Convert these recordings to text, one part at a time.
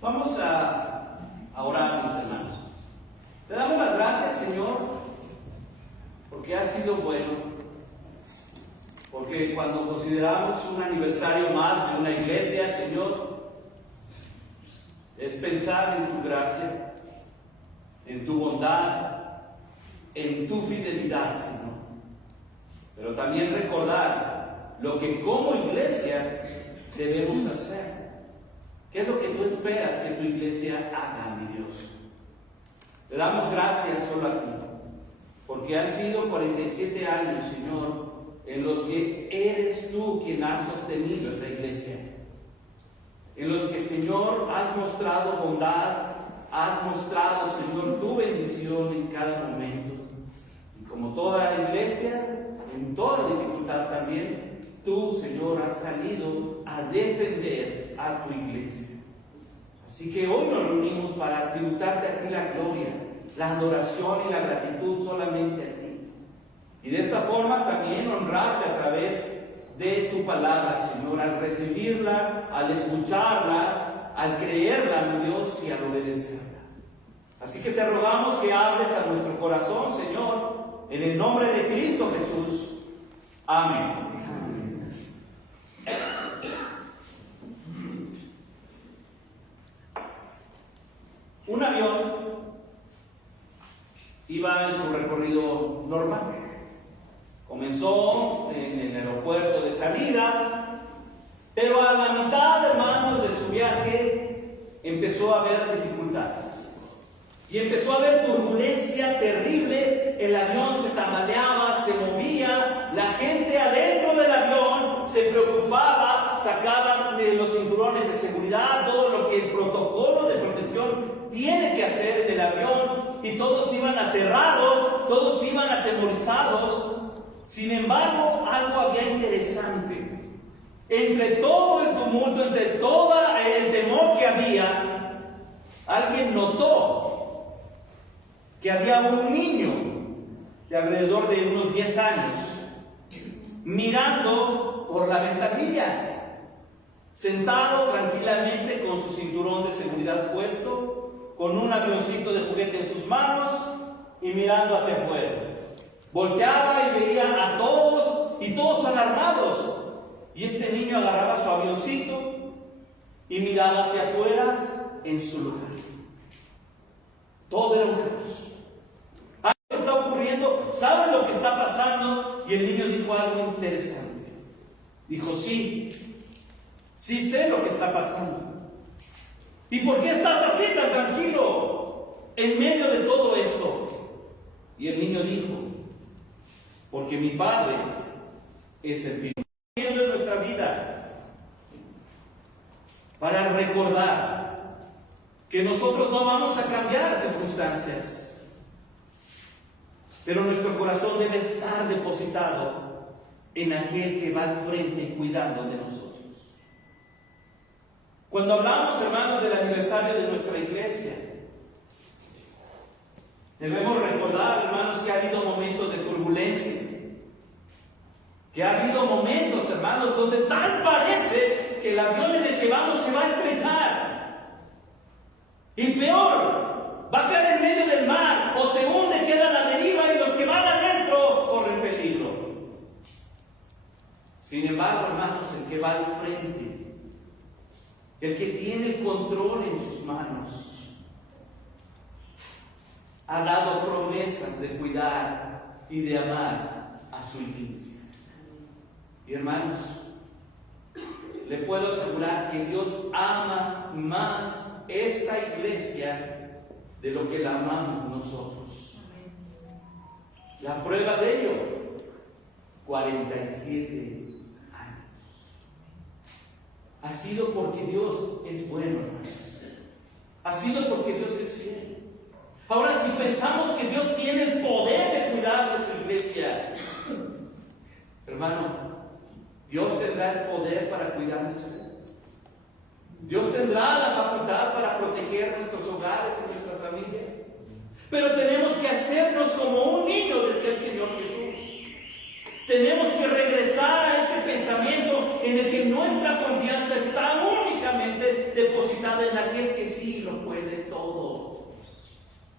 Vamos a orar, mis hermanos. Te damos las gracias, Señor, porque has sido bueno. Porque cuando consideramos un aniversario más de una iglesia, Señor, es pensar en tu gracia, en tu bondad, en tu fidelidad, Señor. Pero también recordar lo que como iglesia debemos hacer. ¿Qué es lo que tú esperas que tu iglesia haga, mi Dios? Te damos gracias solo a ti, porque han sido 47 años, Señor, en los que eres tú quien has sostenido esta iglesia. En los que, Señor, has mostrado bondad, has mostrado, Señor, tu bendición en cada momento. Y como toda iglesia, en toda dificultad también, tú, Señor, has salido a defender a tu iglesia. Así que hoy nos reunimos para tributarte a ti la gloria, la adoración y la gratitud solamente a ti. Y de esta forma también honrarte a través de tu palabra, Señor, al recibirla, al escucharla, al creerla, mi Dios, y al obedecerla. Así que te rogamos que hables a nuestro corazón, Señor, en el nombre de Cristo Jesús. Amén. Un avión iba en su recorrido normal. Comenzó en el aeropuerto de salida, pero a la mitad, hermanos, de su viaje empezó a haber dificultades. Y empezó a haber turbulencia terrible, el avión se tambaleaba, se movía, la gente adentro del avión se preocupaba, sacaban los cinturones de seguridad, todo lo que el protocolo de protección tiene que hacer en el avión, y todos iban aterrados, todos iban atemorizados. Sin embargo, algo había interesante. Entre todo el tumulto, entre todo el temor que había, alguien notó que había un niño de alrededor de unos 10 años mirando por la ventanilla, sentado tranquilamente con su cinturón de seguridad puesto, con un avioncito de juguete en sus manos y mirando hacia afuera. Volteaba y veía a todos, y todos alarmados. Y este niño agarraba su avioncito y miraba hacia afuera en su lugar. Todo era un caos. Algo está ocurriendo, ¿saben lo que está pasando? Y el niño dijo algo interesante. Dijo, sí sé lo que está pasando. ¿Y por qué estás así tan tranquilo en medio de todo esto? Y el niño dijo, porque mi Padre es el mismo en nuestra vida, para recordar que nosotros no vamos a cambiar las circunstancias, pero nuestro corazón debe estar depositado en aquel que va al frente cuidando de nosotros. Cuando hablamos, hermanos, del aniversario de nuestra iglesia, debemos recordar, hermanos, que ha habido momentos de turbulencia, que ha habido momentos, hermanos, donde tal parece que el avión en el que vamos se va a estrellar. Y peor, va a caer en medio del mar, o se hunde, queda a la deriva, y los que van adentro corren peligro. Sin embargo, hermanos, el que va al frente, el que tiene el control en sus manos, ha dado promesas de cuidar y de amar a su iglesia. Y hermanos, le puedo asegurar que Dios ama más esta iglesia de lo que la amamos nosotros. La prueba de ello, 47 años. Ha sido porque Dios es bueno, hermanos. Ha sido porque Dios es fiel. Ahora, si pensamos que Dios tiene el poder de cuidar de su iglesia, hermano, Dios tendrá el poder para cuidar de usted. Dios tendrá la facultad para proteger nuestros hogares y nuestras familias. Pero tenemos que hacernos como un niño, decía el Señor Jesús. Tenemos que regresar a ese pensamiento en el que nuestra confianza está únicamente depositada en aquel que sí lo puede todo.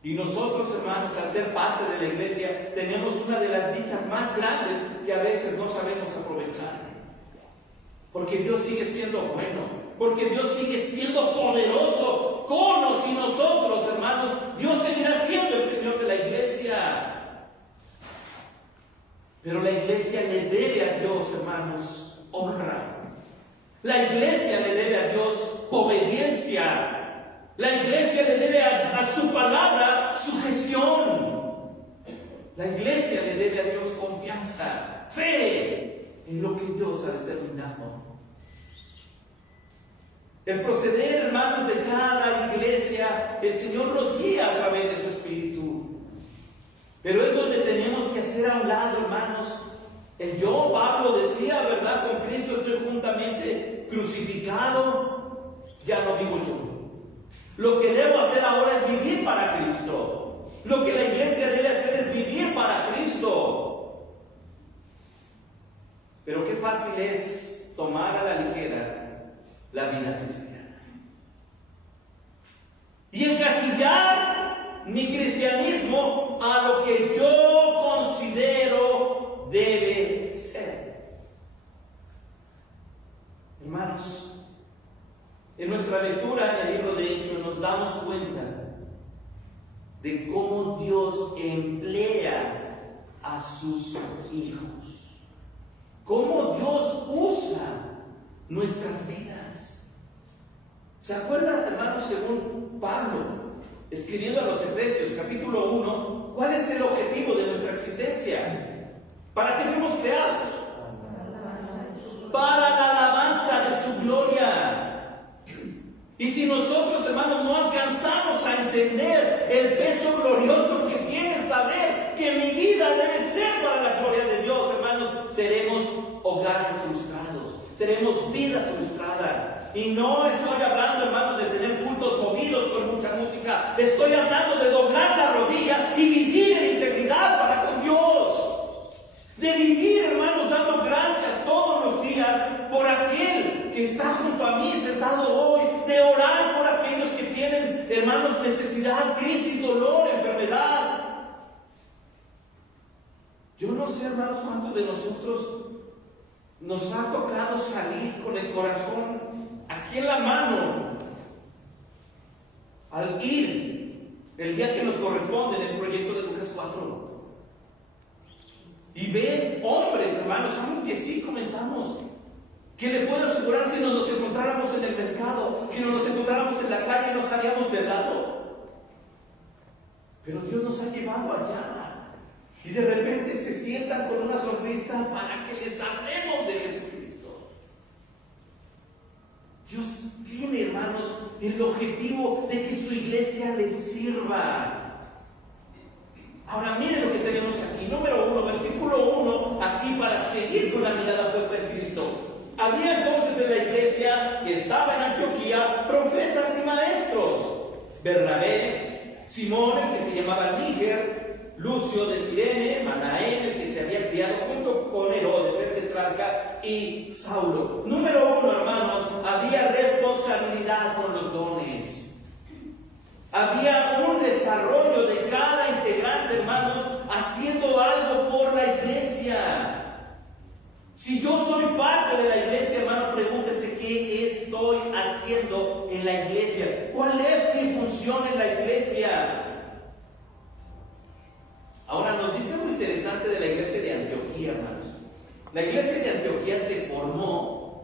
Y nosotros, hermanos, al ser parte de la iglesia, tenemos una de las dichas más grandes que a veces no sabemos aprovechar. Porque Dios sigue siendo bueno, porque Dios sigue siendo poderoso con o sin nosotros, hermanos. Dios seguirá siendo el Señor de la iglesia. Pero la iglesia le debe a Dios, hermanos, honra. La iglesia le debe a Dios obediencia. La iglesia le debe a su palabra sujeción. La iglesia le debe a Dios confianza, fe en lo que Dios ha determinado. El proceder, hermanos, de cada iglesia, el Señor los guía a través de su Espíritu. Pero es donde tenemos que hacer a un lado, hermanos. El yo, Pablo decía, ¿verdad? Con Cristo estoy juntamente crucificado, ya no vivo yo. Lo que debo hacer ahora es vivir para Cristo. Lo que la iglesia debe hacer es vivir para Cristo. Pero qué fácil es tomar a la ligera la vida cristiana y encasillar mi cristianismo a lo que yo considero debe ser. Hermanos, en nuestra lectura en el libro de Hechos nos damos cuenta de cómo Dios emplea a sus hijos, cómo Dios usa nuestras vidas. ¿Se acuerdan, hermanos, según Pablo, escribiendo a los Efesios, capítulo 1, cuál es el objetivo de nuestra existencia? ¿Para qué fuimos creados? Para la alabanza de su gloria. Y si nosotros, hermanos, no alcanzamos a entender el peso glorioso que tiene saber que mi vida debe ser para la gloria de Dios, hermanos, seremos hogares frustrados, seremos vidas frustradas. Y no estoy hablando, hermanos, de tener cultos movidos con mucha música. Estoy hablando de doblar la rodilla y vivir en integridad para con Dios. De vivir, hermanos, dando gracias todos los días por aquel que está junto a mí sentado hoy. De orar por aquellos que tienen, hermanos, necesidad, crisis, dolor, enfermedad. Yo no sé, hermanos, cuántos de nosotros nos ha tocado salir con el corazón aquí en la mano al ir el día que nos corresponde en el proyecto de Lucas 4 y ver hombres, hermanos, aunque sí comentamos que le puedo asegurar, si nos encontráramos en el mercado, si nos encontráramos en la calle, no salíamos del lado, pero Dios nos ha llevado allá y de repente se sientan con una sonrisa para que les hablemos de Jesucristo. Dios tiene, hermanos, el objetivo de que su iglesia les sirva. Ahora miren lo que tenemos aquí. Número 1, versículo 1, aquí para seguir con la mirada puesta en Cristo. Había entonces en la iglesia que estaba en Antioquía profetas y maestros. Bernabé, Simón, el que se llamaba Níger, Lucio de Cirene, Manaén, el que se había criado junto con Herodes, el tetrarca, y Saulo. Número 1, hermanos, había responsabilidad con los dones. Había un desarrollo de cada integrante, hermanos, haciendo algo por la iglesia. Si yo soy parte de la iglesia, hermano, pregúntese qué estoy haciendo en la iglesia. ¿Cuál es mi función en la iglesia? Ahora nos dice algo interesante de la iglesia de Antioquía, hermanos. La iglesia de Antioquía se formó,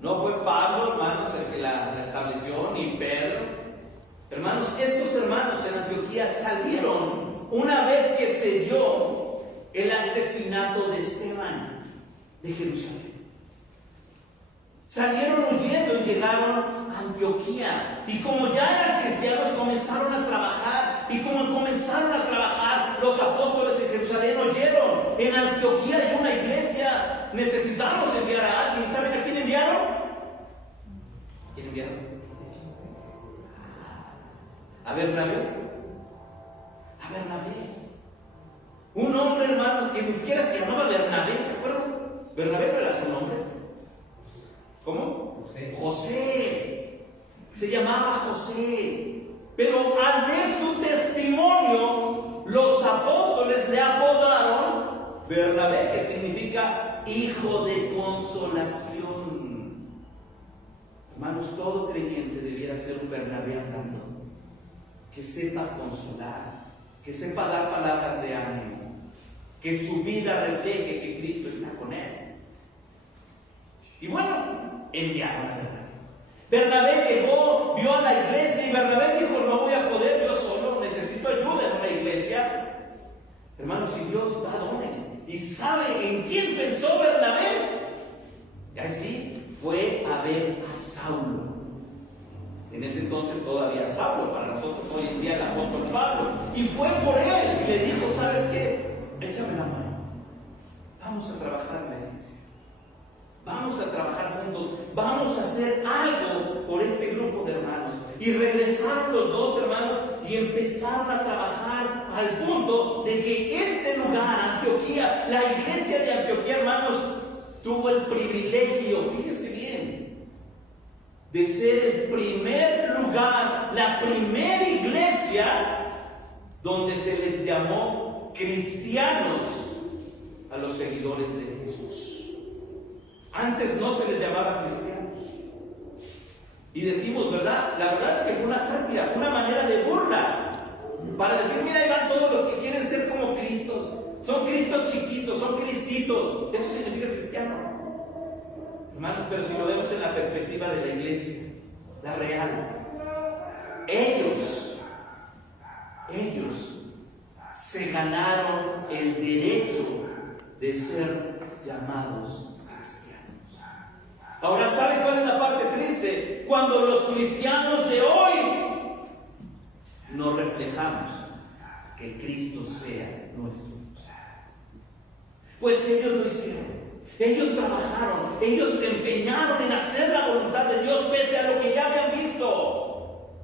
no fue Pablo, hermanos, el que la estableció, ni Pedro. Hermanos, estos hermanos en Antioquía salieron una vez que se dio el asesinato de Esteban de Jerusalén. Salieron huyendo y llegaron a Antioquía. Y como ya eran cristianos, comenzaron a trabajar. Y como comenzaron a trabajar, los apóstoles en Jerusalén oyeron: en Antioquía hay una iglesia, necesitamos enviar a alguien. ¿Saben a quién enviaron? ¿A quién enviaron? A Bernabé. A Bernabé. Un hombre, hermano, hermanos, que ni siquiera se llamaba Bernabé, ¿se acuerdan? Bernabé no era su nombre. ¿Cómo? José. Se llamaba José. Pero al ver su testimonio, los apóstoles le apodaron Bernabé, que significa hijo de consolación. Hermanos, todo creyente debiera ser un Bernabé andando, que sepa consolar, que sepa dar palabras de ánimo, que su vida refleje que Cristo está con él. Y bueno, enviaron a Bernabé. Bernabé llegó, vio a la iglesia y Bernabé dijo: no voy a poder yo solo, necesito ayuda en una iglesia. Hermanos, y Dios da dones. ¿Y sabe en quién pensó Bernabé? Y así fue a ver a Saulo. En ese entonces todavía Saulo, para nosotros hoy en día el apóstol Pablo. Y fue por él y le dijo: ¿sabes qué? Échame la mano. Vamos a trabajar en la iglesia. Vamos a trabajar juntos. Vamos a hacer algo por este grupo de hermanos. Y regresaron los dos hermanos y empezaron a trabajar al punto de que este lugar, Antioquía, la iglesia de Antioquía, hermanos, tuvo el privilegio, fíjense bien, de ser el primer lugar, la primera iglesia donde se les llamó cristianos a los seguidores de Jesús. Antes no se les llamaba cristianos. Y decimos, ¿verdad? La verdad es que fue una sátira, una manera de burla, para decir: mira, ahí van todos los que quieren ser como Cristos. Son Cristos chiquitos, son cristitos. Eso significa cristiano. Hermanos, pero si lo vemos en la perspectiva de la iglesia, la real, ellos se ganaron el derecho de ser llamados cristianos. Ahora, ¿sabe cuál es la parte triste? Cuando los cristianos de hoy no reflejamos que Cristo sea nuestro. Pues ellos lo hicieron. Ellos trabajaron, ellos se empeñaron en hacer la voluntad de Dios pese a lo que ya habían visto.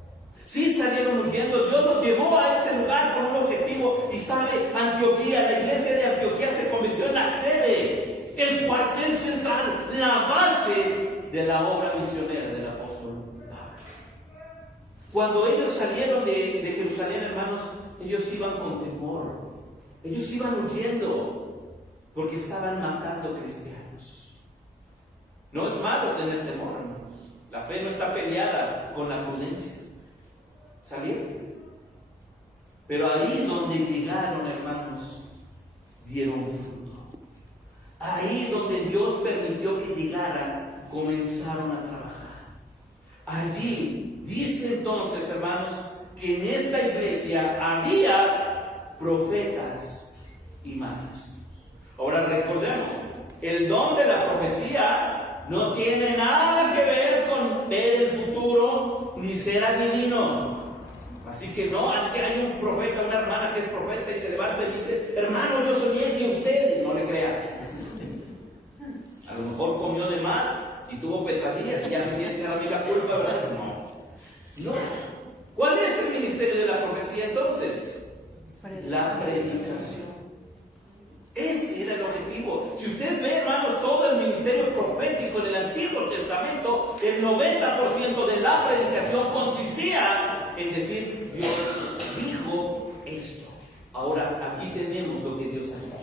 Sí, salieron huyendo. Dios los llevó a ese lugar con un objetivo. Y sabe, Antioquía, la iglesia de Antioquía se convirtió en la sede, el cuartel central, la base de la obra misionera del apóstol Pablo. Cuando ellos salieron de Jerusalén, hermanos, ellos iban con temor. Ellos iban huyendo porque estaban matando cristianos. No es malo tener temor, hermanos. La fe no está peleada con la prudencia. Salieron. Pero ahí donde llegaron, hermanos, dieron fruto. Ahí donde Dios permitió que llegaran, comenzaron a trabajar. Allí, dice entonces, hermanos, que en esta iglesia había profetas y maestros. Ahora recordemos, el don de la profecía no tiene nada que ver con ver el futuro ni ser adivino. Así que no, es que hay un profeta, una hermana que es profeta y se levanta y dice: hermano, yo soñé que usted, no le crea. A lo mejor comió de más y tuvo pesadillas y ya me quiere echar a mí la culpa, ¿verdad? No. ¿Cuál es el ministerio de la profecía entonces? La predicación. Ese era el objetivo. Si usted ve, hermanos, todo el ministerio profético en el Antiguo Testamento, el 90% de la predicación consistía en decir: Dios dijo esto. Ahora, aquí tenemos lo que Dios ha dicho.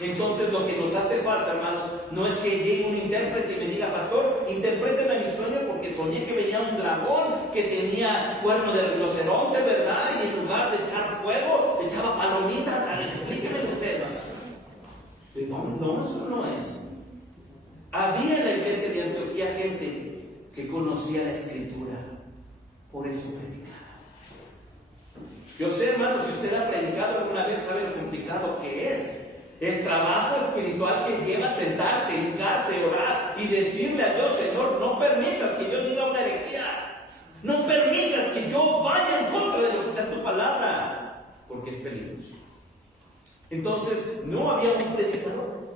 Entonces, lo que nos hace falta, hermanos, no es que llegue un intérprete y me diga: pastor, interpréteme mi sueño porque soñé que venía un dragón que tenía cuerno de rinoceronte, ¿verdad? Y en lugar de echar fuego, echaba palomitas. Explíqueme usted. No, eso no es. Había en la iglesia de Antioquía gente que conocía la Escritura, por eso predicaba. Yo sé, hermanos, si usted ha predicado alguna vez, sabe lo complicado que es el trabajo espiritual que lleva a sentarse, hincarse, orar y decirle a Dios: Señor, no permitas que yo diga una herejía, no permitas que yo vaya en contra de lo que está en tu palabra, porque es peligroso. Entonces, no había un predicador,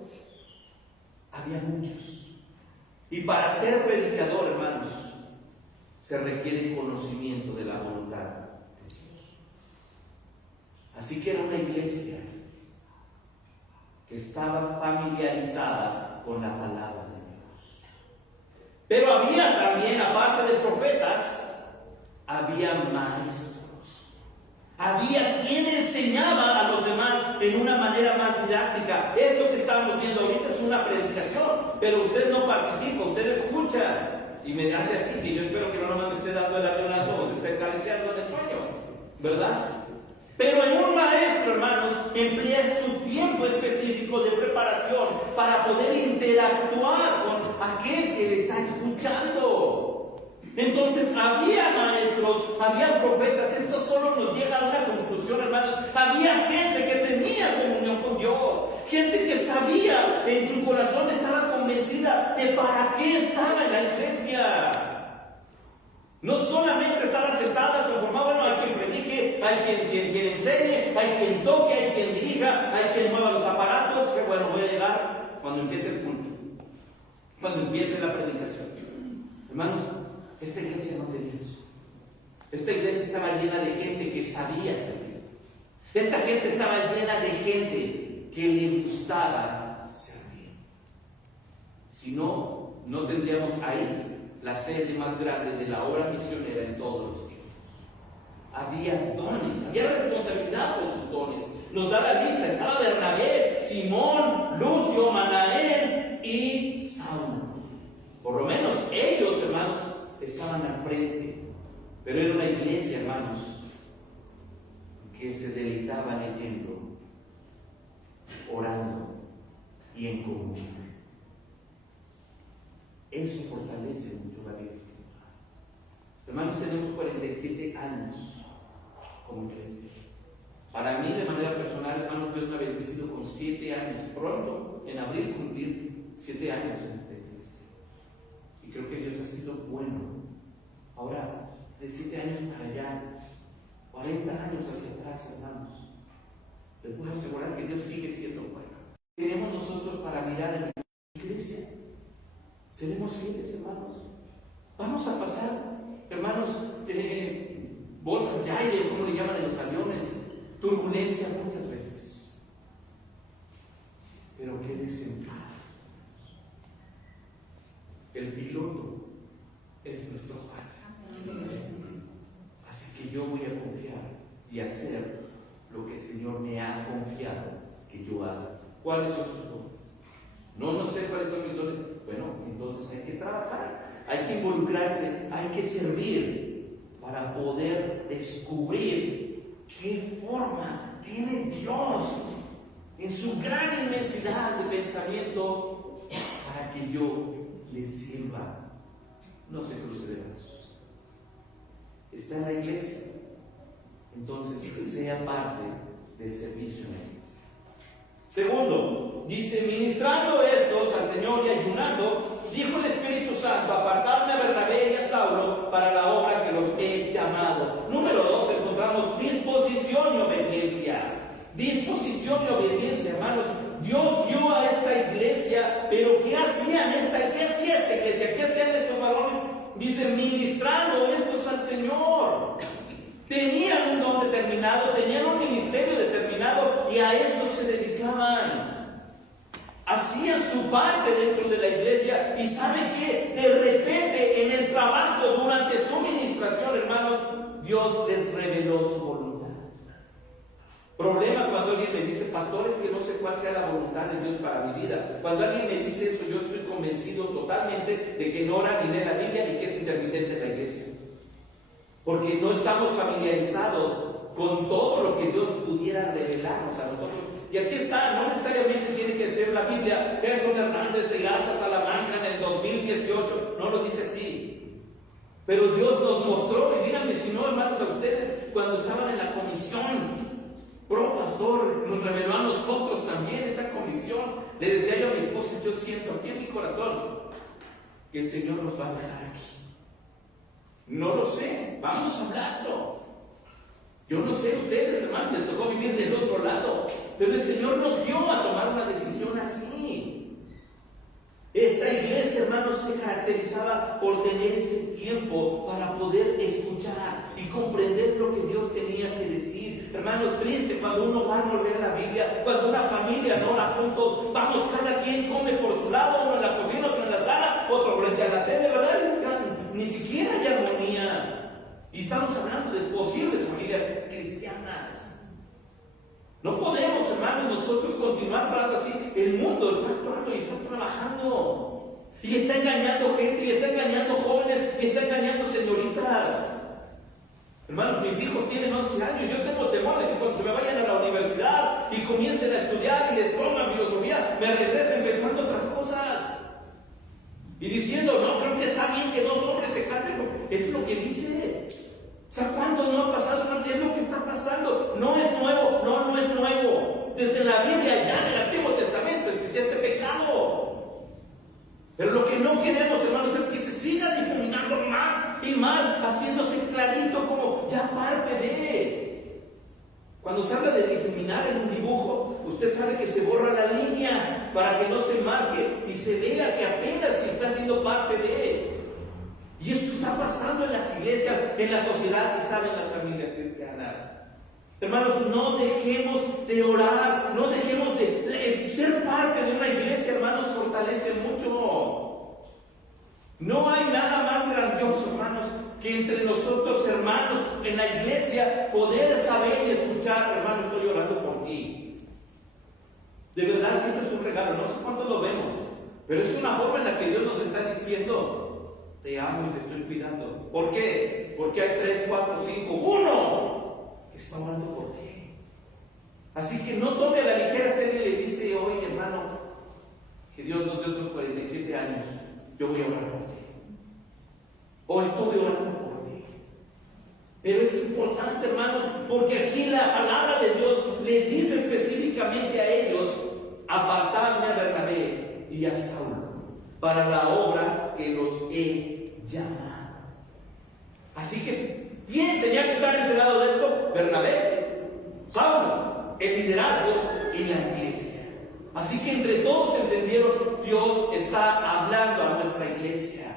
había muchos. Y para ser predicador, hermanos, se requiere conocimiento de la voluntad de Dios. Así que era una iglesia que estaba familiarizada con la palabra de Dios. Pero había también, aparte de profetas, había maestros. Había quien enseñaba a los demás en una manera más didáctica. Esto que estamos viendo ahorita es una predicación, pero usted no participa, usted escucha y me hace así, que yo espero que no nomás me esté dando el avionazo o se esté cabeceando en el sueño, ¿verdad? Pero en un maestro, hermanos, emplea su tiempo específico de preparación para poder interactuar con aquel que le está escuchando. Entonces había maestros, había profetas. Esto solo nos llega a una conclusión, hermanos. Había gente que tenía comunión con Dios, gente que sabía, en su corazón estaba convencida de para qué estaba en la iglesia. No solamente estaba sentada conformada, bueno, hay quien predique, hay quien enseñe, hay quien toque, hay quien dirija, hay quien mueva los aparatos, que bueno, voy a llegar cuando empiece el culto, cuando empiece la predicación. Hermanos, esta iglesia no tenía eso. Esta iglesia estaba llena de gente que sabía servir. Esta gente estaba llena de gente que le gustaba servir. Si no, no tendríamos ahí la sede más grande de la obra misionera en todos los tiempos. Había dones, había responsabilidad por sus dones. Nos da la lista, estaba Bernabé, Simón, Lucio, Manaén y Saulo. Por lo menos ellos, hermanos, estaban al frente. Pero era una iglesia, hermanos, que se deleitaba leyendo, orando y en comunión. Eso fortalece mucho la vida espiritual. Hermanos, tenemos 47 años como iglesia. Para mí, de manera personal, hermanos, Dios me ha bendecido con 7 años. Pronto, en abril, cumplir 7 años en esta iglesia. Y creo que Dios ha sido bueno. Ahora, de 7 años para allá, 40 años hacia atrás, hermanos, les puedo asegurar que Dios sigue siendo bueno. ¿Qué queremos nosotros para mirar en la iglesia? ¿Seremos fieles, hermanos? Vamos a pasar, hermanos, bolsas de aire, como le llaman en los aviones, turbulencia muchas veces. Pero quédense en paz. El piloto es nuestro Padre. Así que yo voy a confiar y hacer lo que el Señor me ha confiado que yo haga. ¿Cuáles son sus dones? No sé cuáles son mis dones. Bueno, entonces hay que trabajar, hay que involucrarse, hay que servir para poder descubrir qué forma tiene Dios en su gran inmensidad de pensamiento para que yo le sirva. No se cruce de brazos. Está en la iglesia, entonces sea parte del servicio en la iglesia. Segundo, dice, ministrando estos al Señor y ayunando, dijo el Espíritu Santo, apartadme a Bernabé y a Saulo para la obra que los he llamado. Número 2, encontramos disposición y obediencia. Disposición y obediencia, hermanos. Dios dio a esta iglesia, pero ¿qué hacían qué hacía esta iglesia? ¿Qué hacían estos varones? Dice, ministrando estos al Señor. Tenían un don determinado, tenían un ministerio determinado y a eso se dedicaban. Hacían su parte dentro de la iglesia y ¿sabe qué? De repente en el trabajo, durante su ministración, hermanos, Dios les reveló su voluntad. Problema cuando alguien me dice, pastor, es que no sé cuál sea la voluntad de Dios para mi vida. Cuando alguien me dice eso, yo estoy convencido totalmente de que no ora ni lee la Biblia y que es intermitente en la iglesia. Porque no estamos familiarizados con todo lo que Dios pudiera revelarnos a nosotros. Y aquí está, no necesariamente tiene que ser la Biblia. Gerson Hernández de Garza Salamanca en el 2018, no lo dice así. Pero Dios nos mostró, y díganme si no, hermanos, a ustedes, cuando estaban en la comisión, pastor, nos reveló a nosotros también esa convicción. Le decía yo a mi esposa, yo siento aquí en mi corazón que el Señor nos va a dejar aquí. No lo sé, vamos a hablarlo. Yo no sé ustedes, hermanos, les tocó vivir del otro lado, pero el Señor nos dio a tomar una decisión así. Esta iglesia, hermanos, se caracterizaba por tener ese tiempo para poder escuchar y comprender lo que Dios tenía que decir. Hermanos, triste cuando un hogar no lee la Biblia, cuando una familia no ora juntos, vamos, cada quien come por su lado, uno en la cocina, otro en la sala, otro frente a la tele, ¿verdad? Ni siquiera hay armonía. Y estamos hablando de posibles familias cristianas. No podemos, hermanos, nosotros continuar hablando así. El mundo está actuando y está trabajando. Y está engañando gente, y está engañando jóvenes, y está engañando señoritas. Hermanos, mis hijos tienen 11 años. Yo tengo temor de que cuando se me vayan a la universidad y comiencen a estudiar y les pongan filosofía, me regresen pensando otras cosas. Y diciendo, no, creo que está bien que 2 hombres se casen. Es lo que dice. O sea, ¿cuánto no ha pasado? Es lo que está pasando. No es nuevo, no es nuevo. Desde la Biblia, ya en el Antiguo Testamento, existía este pecado. Pero lo que no queremos, hermanos, es que se siga difuminando más y más, haciéndose clarito como ya parte de. Cuando se habla de difuminar en un dibujo, usted sabe que se borra la línea para que no se marque y se vea que apenas se está haciendo parte de. Y eso está pasando en las iglesias, en la sociedad y saben las familias cristianas. Hermanos, no dejemos de orar, no dejemos de ser parte de una iglesia, hermanos, fortalece mucho. No hay nada más grandioso, hermanos, que entre nosotros, hermanos, en la iglesia, poder saber y escuchar, hermano, estoy orando por ti. De verdad que esto es un regalo, no sé cuánto lo vemos, pero es una forma en la que Dios nos está diciendo: te amo y te estoy cuidando. ¿Por qué? Porque hay 3, 4, 5, 1 que está orando por ti. Así que no tome a la ligera serie y le dice: oye, hermano, que Dios nos dé otros 47 años, yo voy a orar por ti. O estoy orando por ti. Pero es importante, hermanos, porque aquí la palabra de Dios le dice específicamente a ellos: apartadme a Bernabé y a Saulo para la obra que los he llamado. Así que, ¿quién tenía que estar enterado de esto? Bernabé, Saulo, el liderazgo y la iglesia. Así que entre todos entendieron: Dios está hablando a nuestra iglesia.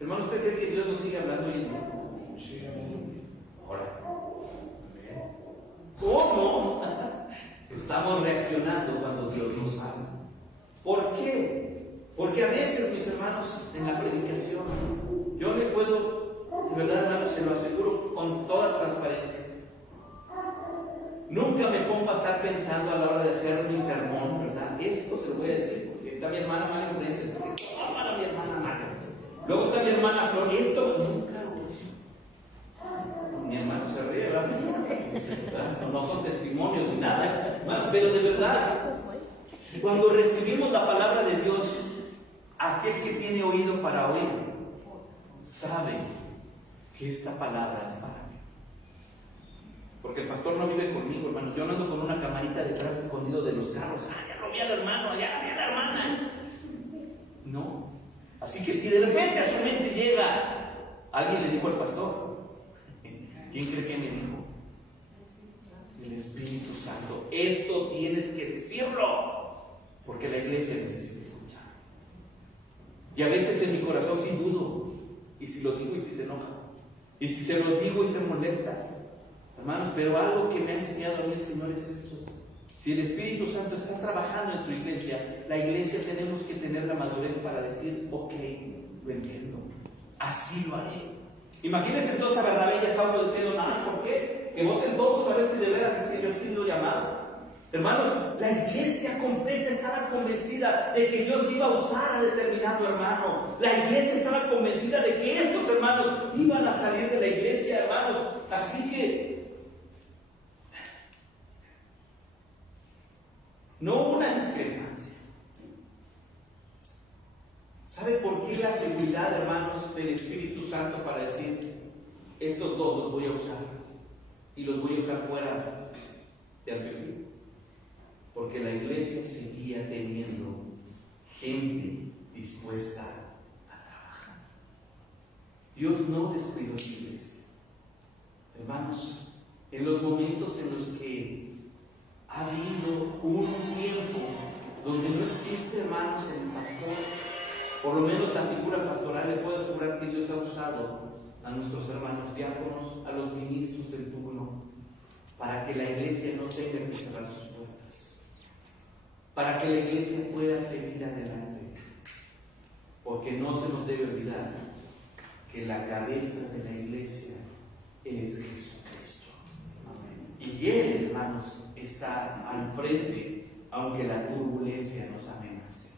Hermano, ¿usted cree que Dios nos sigue hablando hoy en día? Sí. Ahora, ¿cómo estamos reaccionando cuando Dios nos habla? ¿Por qué? Porque a veces, mis hermanos, en la predicación, yo me puedo, de verdad, hermanos, se lo aseguro con toda transparencia, nunca me pongo a estar pensando a la hora de hacer mi sermón, ¿verdad? Esto se lo voy a decir, porque está mi hermana María Flores, que es para mi hermana María. Luego está mi hermana Flor, esto nunca. Mi hermano se ríe, ¿verdad? No son testimonios ni nada, pero de verdad, cuando recibimos la palabra de Dios, aquel que tiene oído para oír sabe que esta palabra es para mí. Porque el pastor no vive conmigo, hermano. Yo no ando con una camarita detrás escondido de los carros. Ya lo vi al hermano, ya vi a la hermana. No. Así que si de repente a su mente llega, alguien le dijo al pastor, ¿quién cree que me dijo? El Espíritu Santo. Esto tienes que decirlo, porque la iglesia necesita escuchar. Y a veces en mi corazón sí dudo, y si lo digo y si se enoja, y si se lo digo y se molesta. Hermanos, pero algo que me ha enseñado a mí el Señor es esto: si el Espíritu Santo está trabajando en su iglesia, la iglesia tenemos que tener la madurez para decir: ok, lo entiendo, así lo haré. Imagínense entonces a Bernabé y a Saulo diciendo: ¿por qué? Que voten todos a ver si de veras es que yo estoy llamado. Hermanos, la iglesia completa estaba convencida de que Dios iba a usar a determinado hermano. La iglesia estaba convencida de que estos hermanos iban a salir de la iglesia, hermanos. Así que no hubo una discrepancia. ¿Sabe por qué la seguridad, hermanos, del Espíritu Santo para decir: estos dos los voy a usar y los voy a usar fuera de Antioquía? Porque la iglesia seguía teniendo gente dispuesta a trabajar. Dios no descuidó su iglesia. Hermanos, en los momentos en los que ha habido un tiempo donde no existe, hermanos, el pastor, por lo menos la figura pastoral, le puedo asegurar que Dios ha usado a nuestros hermanos diáconos, a los ministros del turno, para que la iglesia no tenga que cerrar sus puertas, para que la iglesia pueda seguir adelante, porque no se nos debe olvidar que la cabeza de la iglesia es Jesucristo. Amén. Y Él, hermanos, está al frente, aunque la turbulencia nos amenace.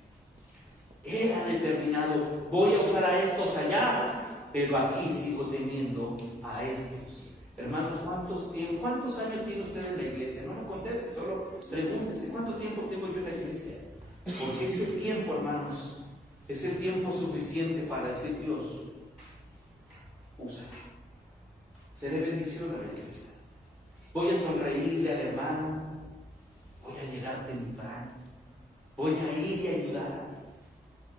Él ha determinado, voy a usar a estos allá, pero aquí sigo teniendo a estos. Hermanos, ¿cuántos años tiene usted en la iglesia? No me conteste, solo pregúntese, ¿cuánto tiempo tengo yo en la iglesia? Porque ese tiempo, hermanos, es el tiempo suficiente para decir: Dios, úsame. Seré bendición a la iglesia. Voy a sonreírle al hermano, voy a llegar temprano, voy a ir y ayudar.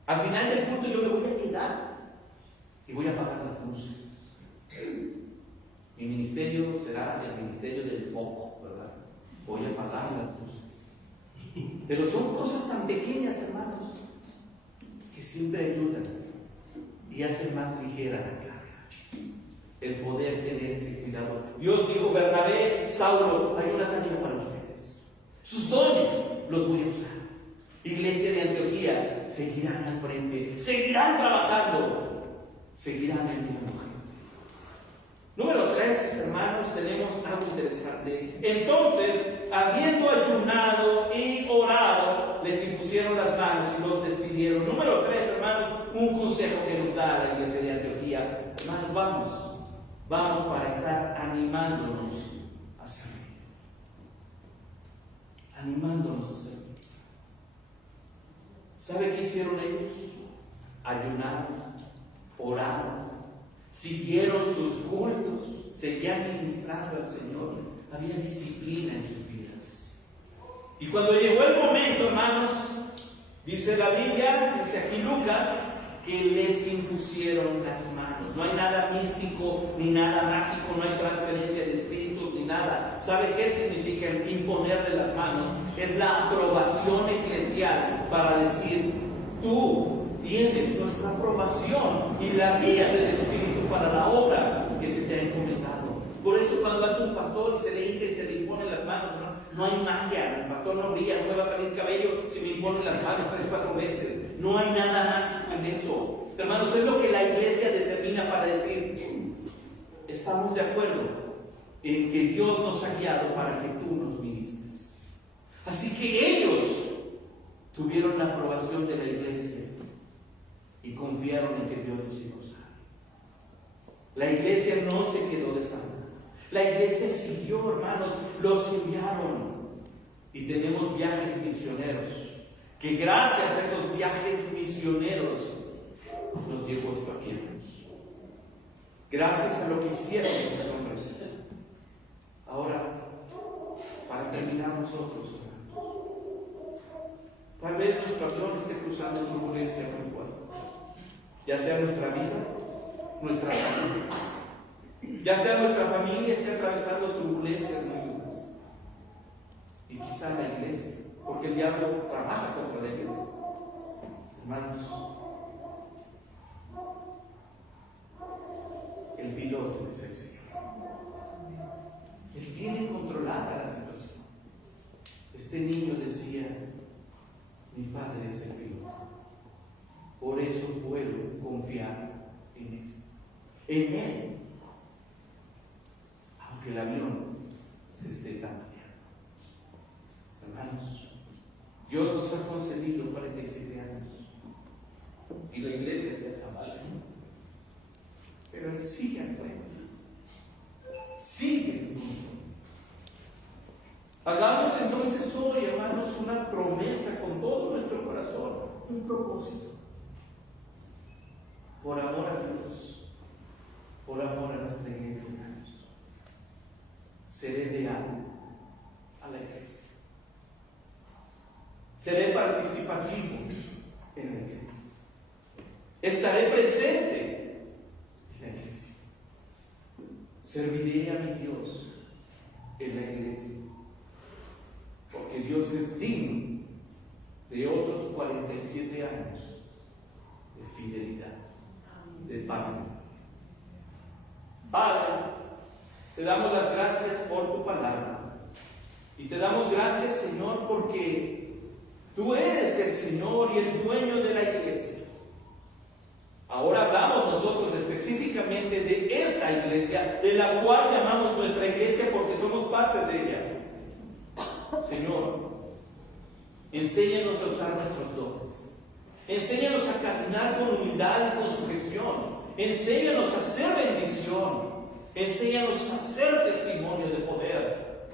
Al final del culto yo me voy a quedar y voy a apagar las luces. Mi ministerio será el ministerio del foco, ¿verdad? Voy a apagar las luces. Pero son cosas tan pequeñas, hermanos, que siempre ayudan y hacen más ligera la carga. El poder tener ese cuidado. Dios dijo: Bernabé, Saulo, hay una tarea para ustedes. Sus dones los voy a usar. Iglesia de Antioquía, seguirán al frente, seguirán trabajando, seguirán enviando gente. Número 3, hermanos, tenemos algo interesante. Entonces, habiendo ayunado y orado, les impusieron las manos y los despidieron. Número 3, hermanos, un consejo que nos da la iglesia de Antioquía. Hermanos, vamos para estar animándonos a servir. Animándonos a servir. ¿Sabe qué hicieron ellos? Ayunaron, oraron, siguieron sus cultos, seguían ministrando al Señor. Había disciplina en sus vidas. Y cuando llegó el momento, hermanos, dice la Biblia, dice aquí Lucas, que les impusieron las manos. No hay nada místico, ni nada mágico, no hay transferencia de espíritus, ni nada. ¿Sabe qué significa imponerle las manos? Es la aprobación eclesial para decir: tú tienes nuestra aprobación y la guía del Espíritu para la obra que se te ha encomendado. Por eso cuando hace un pastor y se le hinca y se le impone las manos, no hay magia. El pastor no brilla, no me va a salir cabello si me impone las manos 3 o 4 veces. No hay nada mágico en eso. Hermanos, es lo que la iglesia determina para decir: estamos de acuerdo en que Dios nos ha guiado para que tú nos ministres. Así que ellos tuvieron la aprobación de la iglesia y confiaron en que Dios los iba a usar. La iglesia no se quedó de sana. La iglesia siguió, hermanos, los enviaron. Y tenemos viajes misioneros, que gracias a esos viajes misioneros nos llegó esto aquí, hermanos. Gracias a lo que hicieron esos hombres. Ahora, para terminar nosotros, hermanos, tal vez nuestra acción esté cruzando turbulencia muy fuerte. Ya sea nuestra vida, nuestra familia. Ya sea nuestra familia esté atravesando turbulencias muy duras. Y quizá la iglesia, porque el diablo trabaja contra la iglesia. Hermanos, el piloto es el Señor. Él tiene controlada la situación. Este niño decía: mi padre es el piloto. Por eso puedo confiar en esto, en Él, aunque el avión se esté tambaleando. Hermanos, Dios nos ha concedido 47 años y la iglesia se tambaleando, pero Él sigue al frente, sigue. Hagamos entonces hoy, hermanos, una promesa con todo nuestro corazón, un propósito. Por amor a Dios, por amor a nuestra iglesia, hermanos, seré leal a la iglesia. Seré participativo en la iglesia. Estaré presente en la iglesia. Serviré a mi Dios en la iglesia. Porque Dios es digno de otros 47 años de fidelidad, de pacto. Padre, te damos las gracias por tu palabra. Y te damos gracias, Señor, porque tú eres el Señor y el dueño de la iglesia. Ahora hablamos nosotros específicamente de esta iglesia, de la cual llamamos nuestra iglesia porque somos parte de ella. Señor, enséñanos a usar nuestros dones. Enséñanos a caminar con humildad y con sujeción. Enséñanos a hacer bendición. Enséñanos a hacer testimonio de poder.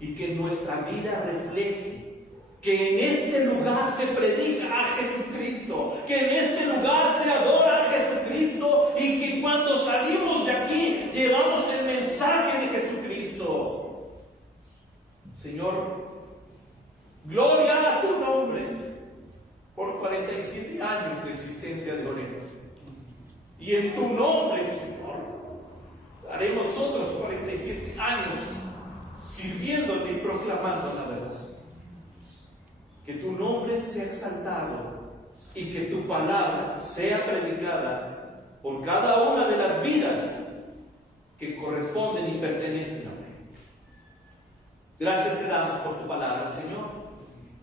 Y que nuestra vida refleje que en este lugar se predica a Jesucristo, que en este lugar se adora a Jesucristo y que cuando salimos de aquí llevamos el mensaje de Jesucristo. Señor, gloria a tu nombre por 47 años de existencia de Oreb. Y en tu nombre, Señor, haremos otros 47 años sirviéndote y proclamando la verdad. Que tu nombre sea exaltado y que tu palabra sea predicada por cada una de las vidas que corresponden y pertenecen a ti. Gracias te damos por tu palabra, Señor.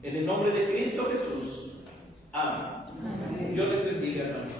En el nombre de Cristo Jesús. Amén. Dios les bendiga, hermanos.